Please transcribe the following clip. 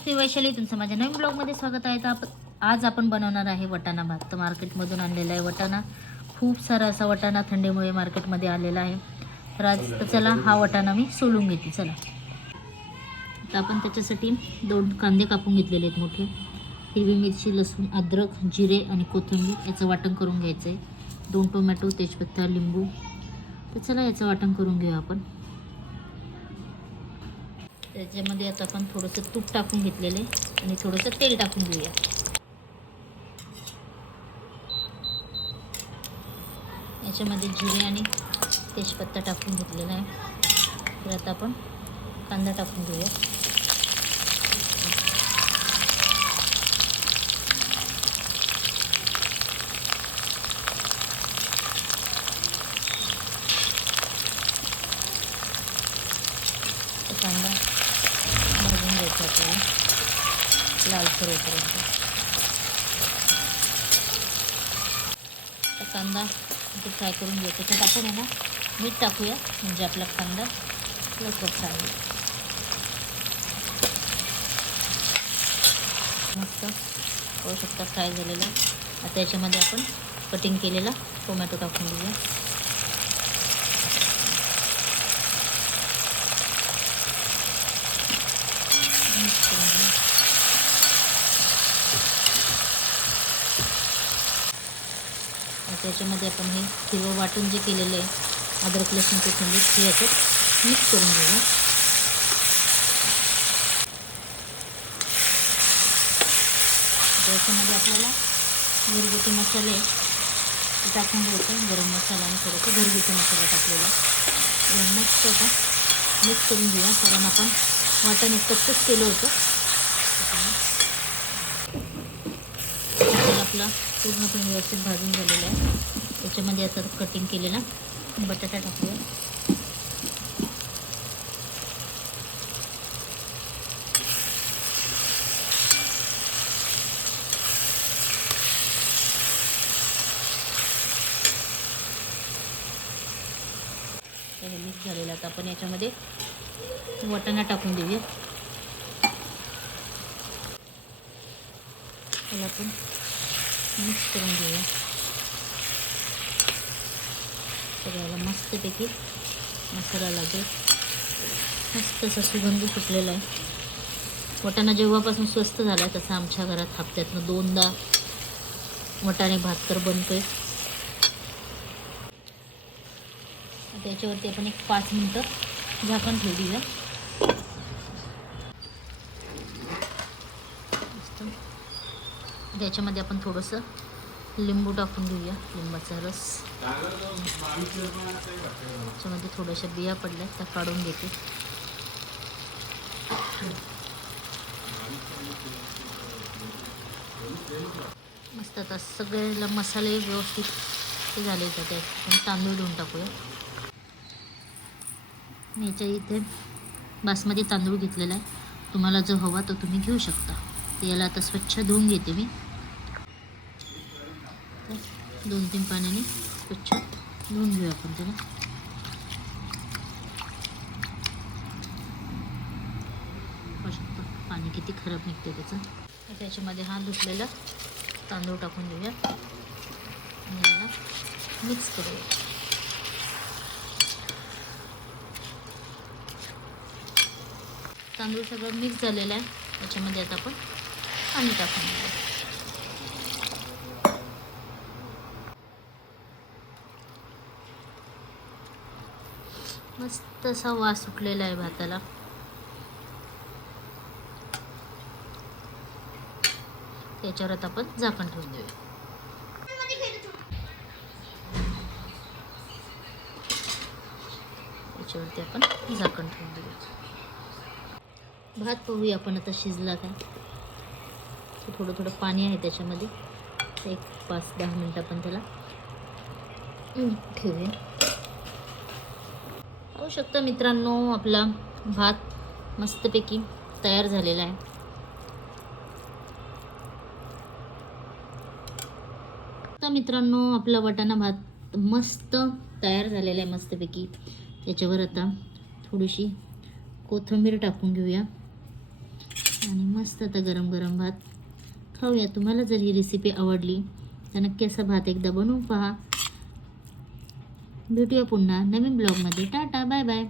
Friends, मी वैशाली, तुमचं माझ्या नवीन ब्लॉगमध्ये स्वागत आहे. तर आज आपण बनवणार आहे वटाणा भात. तर मार्केटमधून आणलेला आहे वटाणा. खूप सारा असा वटाणा थंडीमुळे मार्केटमध्ये आलेला आहे. तर आज चला हा वटाणा मी सोलून घेते. चला, तर आपण त्याच्यासाठी 2 कांदे कापून घेतलेले आहेत मोठे. हिरवी मिरची, लसूण, अद्रक, जिरे आणि कोथिंबीर याचं वाटण करून घ्यायचं आहे. 2 टोमॅटो, तेजपत्ता, लिंबू. तर चला याचं वाटण करून घेऊ आपण. त्याच्यामध्ये आता आपण थोडंसं तूप टाकून घेतलेले आणि थोडंसं तेल टाकून घेऊया. याच्यामध्ये जिरे आणि तेजपत्ता टाकून घेतलेला आहे. तर आता आपण कांदा टाकून घेऊया. कांदा भाजून घ्यायचा आपल्याला लालसर होईपर्यंत. कांदा इथे फ्राय करून घ्या. त्याच्यात आपण आहे ना मीठ टाकूया, म्हणजे आपला कांदा लवकर फ्राय होईल. मस्त पाहू शकता फ्राय झालेला. आता याच्यामध्ये आपण कटिंग केलेला टोमॅटो टाकून घेऊया. त्याच्यामध्ये आपण हे हिरवं वाटण जे केलेलं आहे अद्रक, लसूण, कोथिंबीर हे याच्यात मिक्स करून घेऊया. त्याच्यामध्ये आपल्याला घरगुती मसाले टाकून घ्यायचे. गरम मसाला आणि थोडंसं घरगुती मसाला टाकलेला. मस्त आता मिक्स करून घेऊया, कारण आपण वाटण कच्चंच केलं होतं. आपला पूर्णपणे व्यवस्थित भाजून झालेला आहे. त्याच्यामध्ये आता कटिंग केलेला बटाटा टाकूया. हे मिक्स झालेलं. आता आपण याच्यामध्ये वाटाणा टाकून देऊया. त्याला आपण मिक्स करून घेऊया. सगळ्याला मस्तपैकी मसाला लागेल. मस्त असा सुगंध सुटलेला आहे. वाटाणा जेव्हापासून स्वस्त झाला आहे तसं आमच्या घरात हप्त्यातनं 2दा वाटाणे भात तर बनतोय. त्याच्यावरती आपण एक 5 मिनटं झाकण ठेवूया. त्याच्यामध्ये आपण थोडंसं लिंबू टाकून घेऊया, लिंबाचा रस. त्याच्यामध्ये थोड्याशा बिया पडल्या त्या काढून घेते. मस्त आता सगळ्याला मसाले व्यवस्थित झाले. तर त्यात आपण तांदूळ धुवून टाकूया. याच्या इथे बासमती तांदूळ घेतलेला आहे. तुम्हाला जो हवा तो तुम्ही घेऊ शकता. याला आता स्वच्छ धुवून घेते मी. 2-3 पाण्याने स्वच्छ धुवून घेऊया आपण त्याला. पाहू शकतो पाणी किती खराब निघते त्याचं. त्याच्यामध्ये हा धुतलेला तांदूळ टाकून घेऊया आणि याला मिक्स करूया. तांदूळ सगळं मिक्स झालेलं आहे. त्याच्यामध्ये आता आपण पाणी टाकून घेऊया. मस्त असा वास सुटलेला आहे भाताला. त्याच्यावर आता आपण झाकण ठेवून देऊया. त्याच्यावरती आपण झाकण ठेवून देऊया. भात पाहूया आपण आता शिजला काय. थोडं थोडं पाणी आहे त्याच्यामध्ये. एक 5-10 मिनटं आपण त्याला ठेवूया. पाहू शकता मित्रांनो, आपला भात मस्तपैकी तयार झालेला आहे. तर मित्रांनो, आपला वाटाणा भात मस्त तयार झालेला आहे मस्तपैकी. त्याच्यावर आता थोडीशी कोथिंबीर टाकून घेऊया आणि मस्त आता गरम गरम भात खाऊया. तुम्हाला जर ही रेसिपी आवडली तर नक्की असा भात एकदा बनवून पहा. भेटूया पुन्हा नवीन ब्लॉगमध्ये. Tata bye bye.